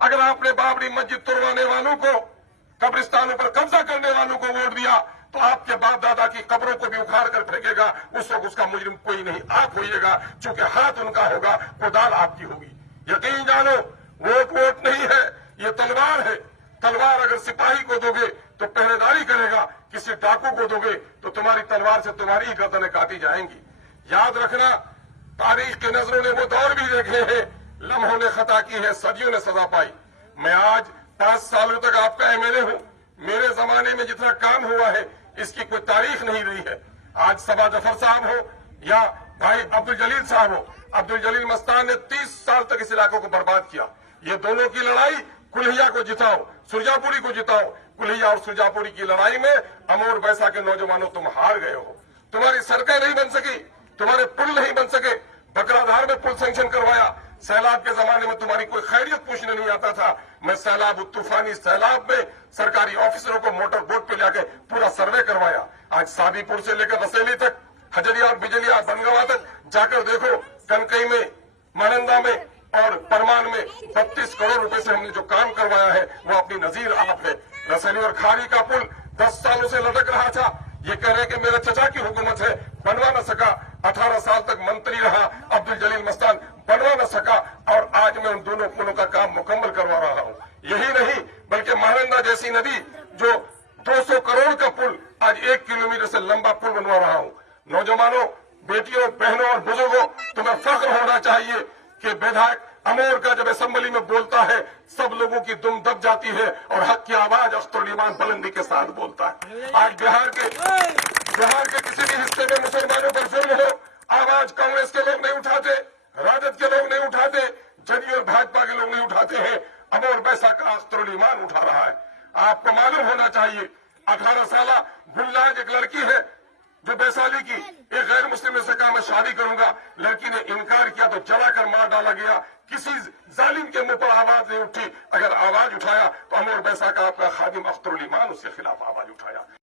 अगर आपने बाबरी मस्जिद तोड़वाने वालों को, कब्रिस्तानों पर कब्जा करने वालों को वोट दिया तो आपके बाप दादा की कब्रों को भी उखाड़ कर फेंकेगा। उस वक्त उसका मुजरिम कोई नहीं, आप होइएगा, चूंकि हाथ उनका होगा, कुदाल आपकी होगी। यकीन जानो, वोट नहीं है, ये तलवार है। तलवार अगर सिपाही को दोगे तो पहरेदारी करेगा, किसी डाकू को दोगे तो तुम्हारी तलवार से तुम्हारी ही गर्दनें काटी जाएंगी। याद रखना, तारीख के नजरों ने वो दौर भी देखे हैं, लम्हों ने खता की है, सदियों ने सजा पाई। मैं आज 5 सालों तक आपका एमएलए हूं। मेरे जमाने में जितना काम हुआ है इसकी कोई तारीख नहीं रही है। आज सबा जफर साहब हो या भाई अब्दुल जलील साहब हो, अब्दुल जलील मस्तान ने 30 साल तक इस इलाकों को बर्बाद किया। ये दोनों की लड़ाई, कुल्हिया को जिताओ, सुरजापुरी को जिताओ। कुल्हिया और सुरजापुरी की लड़ाई में अमोर बैसा के नौजवानों तुम हार गए हो। तुम्हारी सड़कें नहीं बन सकी, तुम्हारे पुल नहीं बन सके। बकराधार में पुल सैंक्शन करवाया। सैलाब के जमाने में तुम्हारी कोई खैरियत पूछने नहीं आता था। मैं सैलाब, तूफानी सैलाब में सरकारी ऑफिसरों को मोटर बोट पे लाके पूरा सर्वे करवाया। आज सादीपुर से लेकर रसेली तक, हजरिया और बिजलिया, बनगवा तक जाकर देखो। कनकई में, मानंदा में और परमान में 32 करोड़ रुपए से हमने जो काम करवाया है वो अपनी नजीर आप है। रसेली और खारी का पुल 10 सालों से लटक रहा था। ये कह रहे कि मेरे चचा की हुकूमत है, बनवा न सका। 18 साल तक मंत्री रहा अब्दुल जलील मस्तान, बनवा न सका, और आज मैं उन दोनों पुलों का काम मुकम्मल करवा रहा हूं। यही नहीं बल्कि महानंदा जैसी नदी जो 200 करोड़ का पुल, आज 1 किलोमीटर से लंबा पुल बनवा रहा हूं। नौजवानों, बेटियों, बहनों और बुजुर्गों, तुम्हें फख्र होना चाहिए कि विधायक अमोर का जब असेंबली में बोलता है सब लोगों की दुम दब जाती है और हक की आवाज अख्तर ईमान बुलंदी के साथ बोलता है। आज बिहार के किसी भी हिस्से में मुसलमानों पर जुल्म हो, आवाज कांग्रेस के लोग नहीं उठाते, राजद के लोग नहीं उठाते, जदयू और भाजपा के लोग नहीं उठाते हैं। अमोर बैसा का अख्तर ईमान उठा रहा है। आपको मालूम होना चाहिए, 18 साल गुलनाज एक लड़की है जो वैशाली की, एक गैर मुस्लिम ने से कहा मैं शादी करूंगा। लड़की ने इनकार किया तो जलाकर मार डाला गया। किसी जालिम के मुंह पर आवाज नहीं उठी। अगर आवाज उठाया तो अमोर बैसा का आपका खादिम अख्तर ईमान उसके खिलाफ आवाज उठाया।